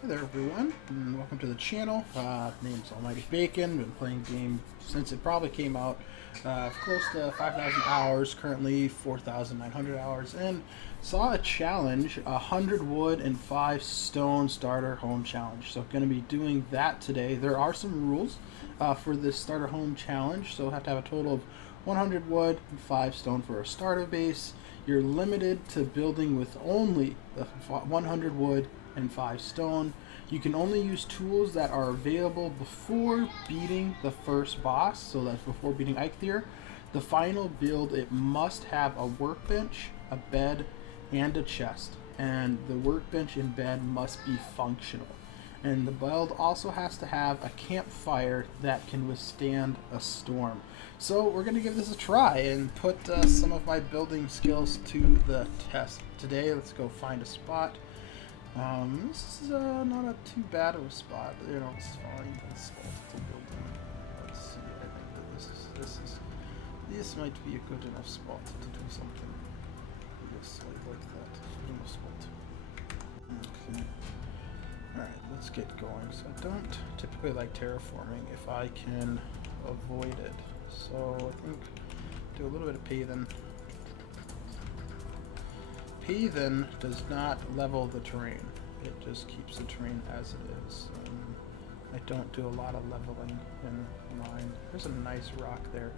Hey there everyone, and welcome to the channel. Name's Almighty Bacon. Been playing the game since it probably came out. Close to 5,000 hours, currently 4,900 hours, and saw a challenge, 100 wood and 5 stone starter home challenge. So going to be doing that today. There are some rules for this starter home challenge, so we'll have to have a total of 100 wood and 5 stone for a starter base. You're limited to building with only the 100 wood and 5 stone. You can only use tools that are available before beating the first boss, so that's before beating Eikthyr. The final build, it must have a workbench, a bed, and a chest, and the workbench and bed must be functional. And the build also has to have a campfire that can withstand a storm. So we're going to give this a try and put some of my building skills to the test. Today, let's go find a spot. This is not a too bad of a spot. You know, it's fine. It's a building. Let's see. I think that this might be a good enough spot to do something. Yes, I like that. Good enough spot. Okay. All right, let's get going. So I don't typically like terraforming if I can avoid it. So I think do a little bit of Heathen. Heathen does not level the terrain. It just keeps the terrain as it is. I don't do a lot of leveling in mine. There's a nice rock there.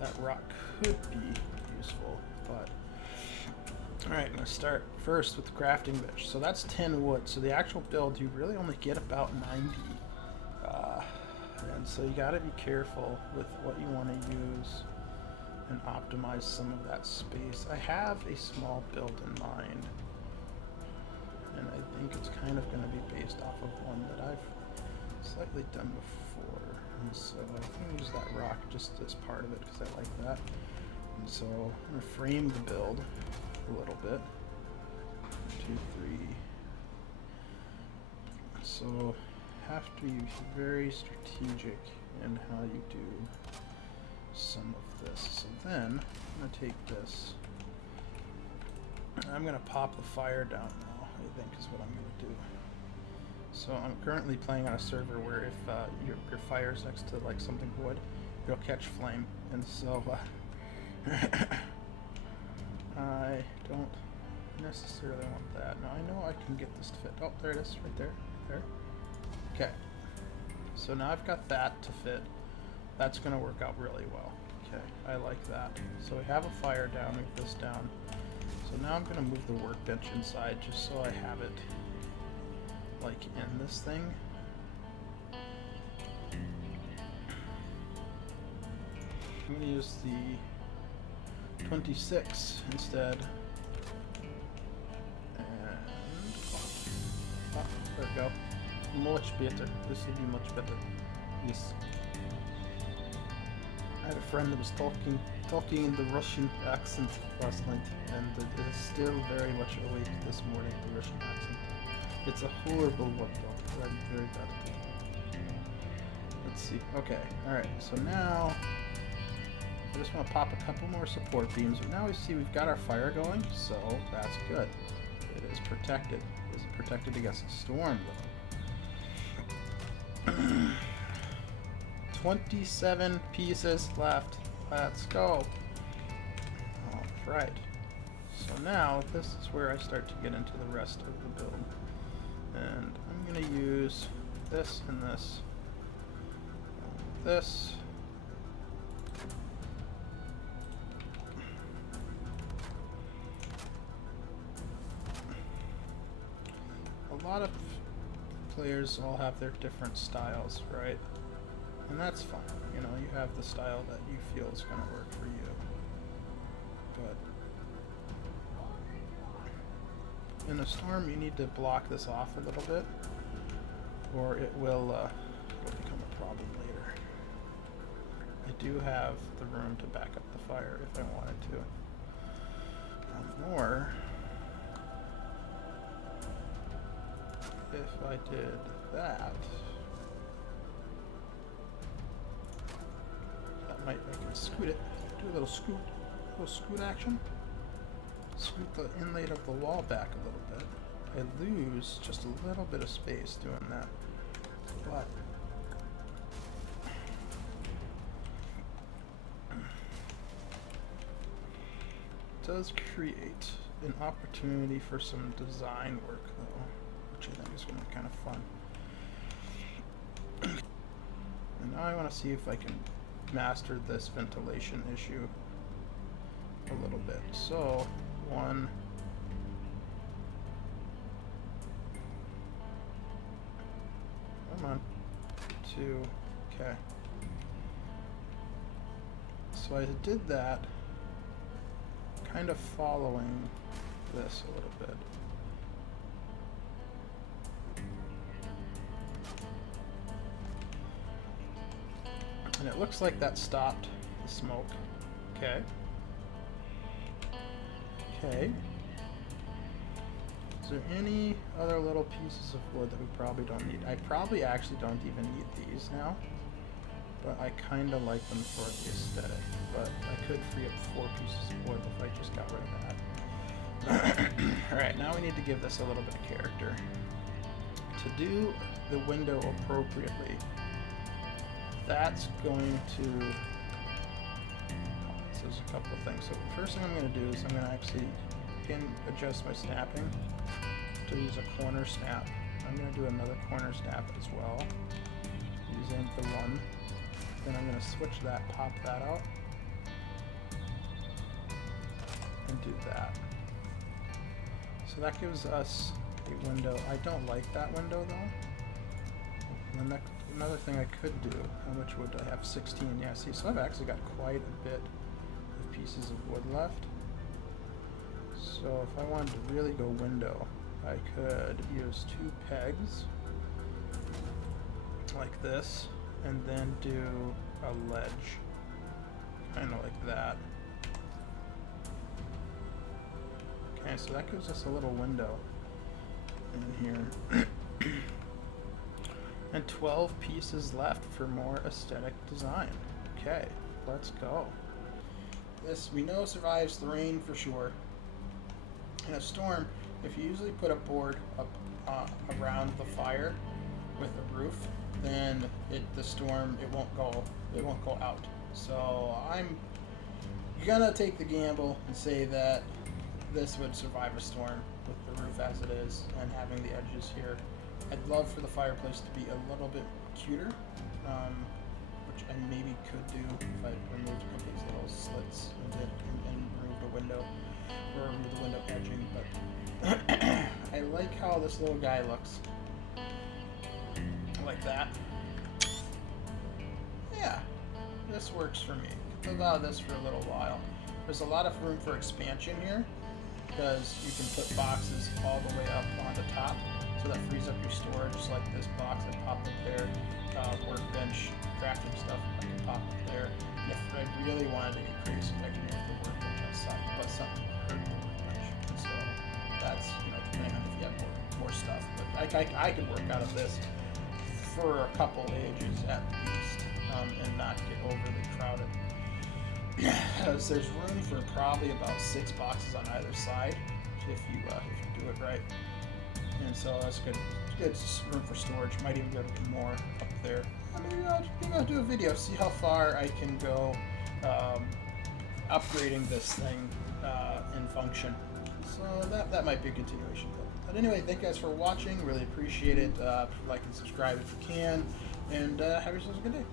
That rock could be useful, but... Alright, I'm going to start first with the crafting bench. So that's 10 wood. So the actual build, you really only get about 90. And so you got to be careful with what you want to use and optimize some of that space. I have a small build in mind, and I think it's kind of going to be based off of one that I've slightly done before, and so I can use that rock just as part of it because I like that. And so I'm going to frame the build a little bit. 2, 3. So have to be very strategic in how you do some of this. So then I'm going to take this. I'm going to pop the fire down now, I think is what I'm going to do. So I'm currently playing on a server where if your fire's next to like something wood, it'll catch flame. And so I don't necessarily want that. Now I know I can get this to fit. Oh, there it is, right there. There. Okay. So now I've got that to fit. That's going to work out really well. Okay, I like that. So we have a fire down, we have this down. So now I'm going to move the workbench inside just so I have it like in this thing. I'm going to use the 26 instead. And oh, there we go. Much better. This will be much better. Yes. I had a friend that was talking in the Russian accent last night, and it is still very much awake this morning, the Russian accent. It's a horrible one though. I'm very bad at it. Let's see. Okay, alright, so now I just want to pop a couple more support beams. Now we see we've got our fire going, so that's good. It is protected. Is it protected against a storm though? 27 pieces left. Let's go. Alright. So now this is where I start to get into the rest of the build. And I'm going to use this and this. This. A lot of players all have their different styles, right? And that's fine. You know, you have the style that you feel is going to work for you. But in a storm, you need to block this off a little bit, or it will become a problem later. I do have the room to back up the fire if I wanted to. Or if I did that, might make it scoot it. Do a little scoot action. Scoot the inlay of the wall back a little bit. I lose just a little bit of space doing that. But it does create an opportunity for some design work though, which I think is going to be kind of fun. And now I want to see if I can master this ventilation issue a little bit. So, 1, come on, 2, okay. So I did that, kind of following this a little bit. And it looks like that stopped the smoke. Okay. Okay. Is there any other little pieces of wood that we probably don't need? I probably actually don't even need these now, but I kind of like them for the aesthetic. But I could free up 4 pieces of wood if I just got rid of that. Alright, now we need to give this a little bit of character. To do the window appropriately, that's going to, so there's a couple of things. So the first thing I'm going to do is I'm going to actually adjust my snapping to use a corner snap. I'm going to do another corner snap as well, using the 1. Then I'm going to switch that, pop that out, and do that. So that gives us a window. I don't like that window though. And then another thing I could do, how much wood do I have? 16, yeah, see, so I've actually got quite a bit of pieces of wood left. So if I wanted to really go window, I could use 2 pegs, like this, and then do a ledge, kind of like that. Okay, so that gives us a little window in here. And 12 pieces left for more aesthetic design. Okay, let's go. This we know survives the rain for sure. In a storm, if you usually put a board up around the fire with a roof, then the storm won't go out. So I'm gonna take the gamble and say that this would survive a storm with the roof as it is and having the edges here. I'd love for the fireplace to be a little bit cuter, which I maybe could do if I removed these little slits and removed a window, or removed the window edging, but I like how this little guy looks. Like that. Yeah, this works for me. Live out of this for a little while. There's a lot of room for expansion here, because you can put boxes all the way up on the top. So that frees up your storage, just like this box I popped up there. Workbench, crafting stuff I can pop up there. And if I really wanted to get crazy, I can move the workbench outside, but something hurt the workbench. And so that's, depending on if you have more stuff. But I could work out of this for a couple ages at least, and not get overly crowded. Because there's room for probably about 6 boxes on either side if you do it right. And so that's good. Good room for storage. Might even be able to do more up there. Maybe I'll do a video, see how far I can go upgrading this thing in function. So that might be a continuation. But anyway, thank you guys for watching. Really appreciate it. Like and subscribe if you can. And have yourselves a good day.